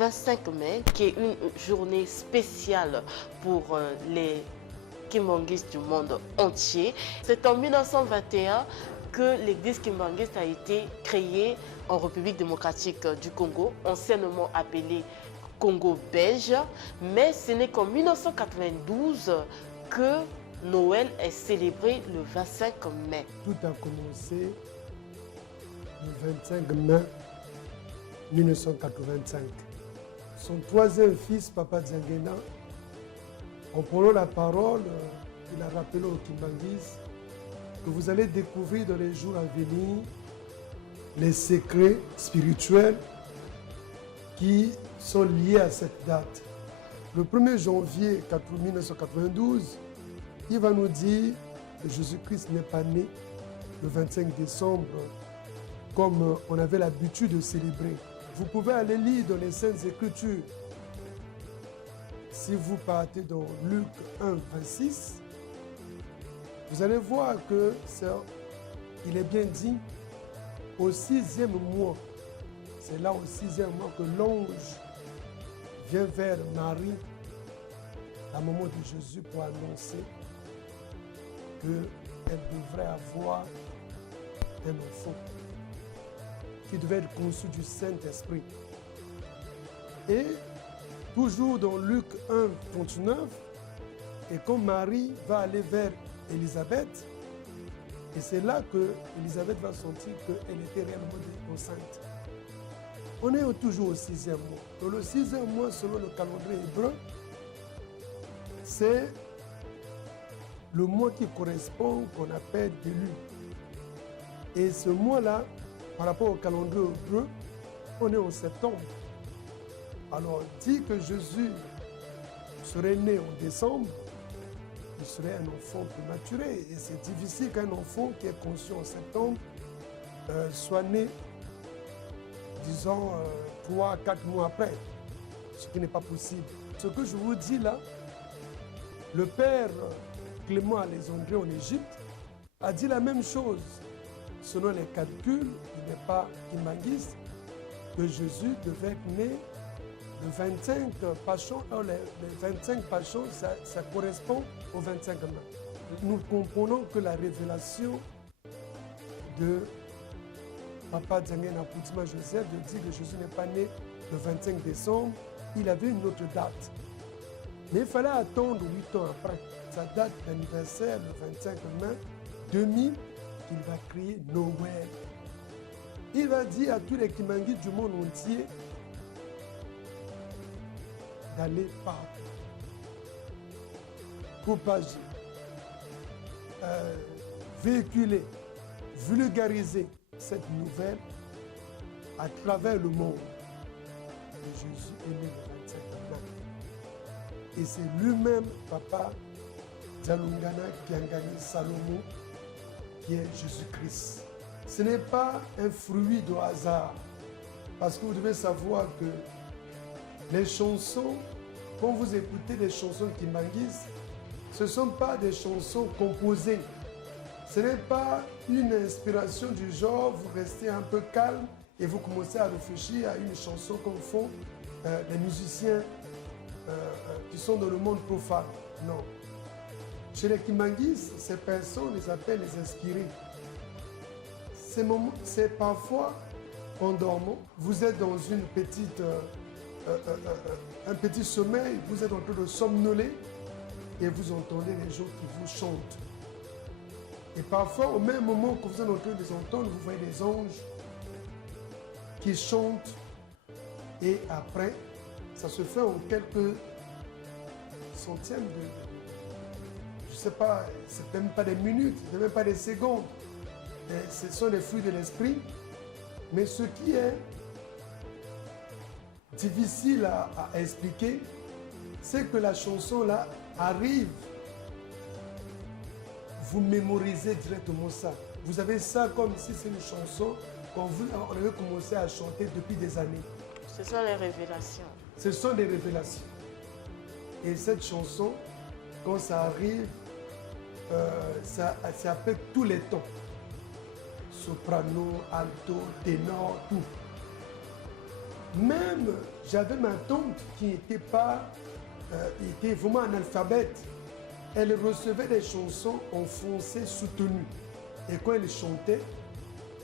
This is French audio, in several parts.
25 mai, qui est une journée spéciale pour les kimbanguistes du monde entier. C'est en 1921 que l'église kimbanguiste a été créée en République démocratique du Congo, anciennement appelée Congo belge, mais ce n'est qu'en 1992 que Noël est célébré le 25 mai. Tout a commencé le 25 mai 1985. Son troisième fils, Papa Diangena, en prenant la parole, il a rappelé aux Kimbanguistes que vous allez découvrir dans les jours à venir les secrets spirituels qui sont liés à cette date. Le 1er janvier 1992, il va nous dire que Jésus-Christ n'est pas né le 25 décembre comme on avait l'habitude de célébrer. Vous pouvez aller lire dans les Saintes Écritures. Si vous partez dans Luc 1, 26, vous allez voir que il est bien dit au 6e mois. C'est là au 6e mois que l'ange vient vers Marie, la maman de Jésus, pour annoncer qu'elle devrait avoir un enfant qui devait être conçu du Saint-Esprit. Et toujours dans Luc 1, 39, et quand Marie va aller vers Élisabeth, et c'est là que Élisabeth va sentir qu'elle était réellement enceinte. On est toujours au 6e mois. Dans le 6e mois, selon le calendrier hébreu, c'est le mois qui correspond, qu'on appelle Bélu. Et ce mois-là, par rapport au calendrier hébreu, on est en septembre. Alors, dit que Jésus serait né en décembre, il serait un enfant prématuré. Et c'est difficile qu'un enfant qui est conçu en septembre soit né, disons, 3-4 mois après, ce qui n'est pas possible. Ce que je vous dis là, le père Clément Alexandrie en Égypte a dit la même chose. Selon les calculs, il n'est pas kimbanguiste, que Jésus devait être né le 25 Pachon. Alors les 25 Pachon, ça correspond au 25 mai. Nous comprenons que la révélation de Papa Diangena Poutima Joseph de dire que Jésus n'est pas né le 25 décembre, il avait une autre date. Mais il fallait attendre 8 ans après sa date d'anniversaire, le 25 mai 2000, qu'il va créer Noël. Il va dire à tous les kimbanguistes du monde entier d'aller partout, propager, véhiculer, vulgariser cette nouvelle à travers le monde. Et Jésus est né le 25 mai. Et c'est lui-même, Papa Dialungana Kiangani Salomo, qui est Jésus-Christ. Ce n'est pas un fruit de hasard, parce que vous devez savoir que les chansons, quand vous écoutez des chansons kimbanguistes, ce ne sont pas des chansons composées. Ce n'est pas une inspiration du genre, vous restez un peu calme et vous commencez à réfléchir à une chanson comme font les musiciens qui sont dans le monde profane. Non. Chez les kimbanguistes, ces personnes, les appellent les inspirés. C'est parfois, en dormant, vous êtes dans une petite, un petit sommeil, vous êtes en train de somnoler et vous entendez les gens qui vous chantent. Et parfois, au même moment que vous êtes en train de les entendre, vous voyez des anges qui chantent et après, ça se fait en quelques centièmes je ne sais pas, c'est même pas des minutes, ce n'est même pas des secondes. Et ce sont les fruits de l'esprit. Mais ce qui est difficile à expliquer, c'est que la chanson-là arrive. Vous mémorisez directement ça. Vous avez ça comme si c'est une chanson qu'on avait commencé à chanter depuis des années. Ce sont les révélations. Ce sont des révélations. Et cette chanson, quand ça arrive, ça affecte tous les tons. Soprano, alto, ténor, tout. Même, j'avais ma tante qui n'était pas, était vraiment analphabète. Elle recevait des chansons en français soutenu. Et quand elle chantait,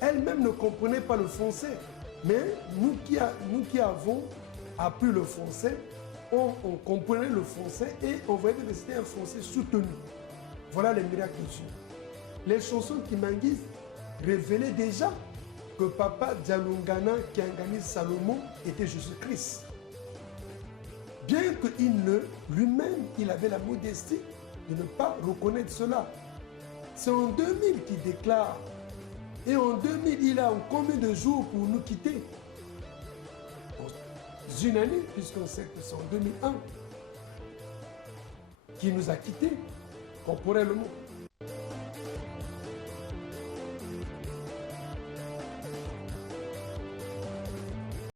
elle-même ne comprenait pas le français. Mais nous qui avons appris le français, on comprenait le français et on voyait que c'était un français soutenu. Voilà les miracles de Dieu. Les chansons Kimangis révélaient déjà que Papa Djalungana Kiangani Salomon était Jésus-Christ. Bien lui-même, il avait la modestie de ne pas reconnaître cela. C'est en 2000 qu'il déclare. Et en 2000, il a combien de jours pour nous quitter? Une année, puisqu'on sait que c'est en 2001 qu'il nous a quittés corporellement.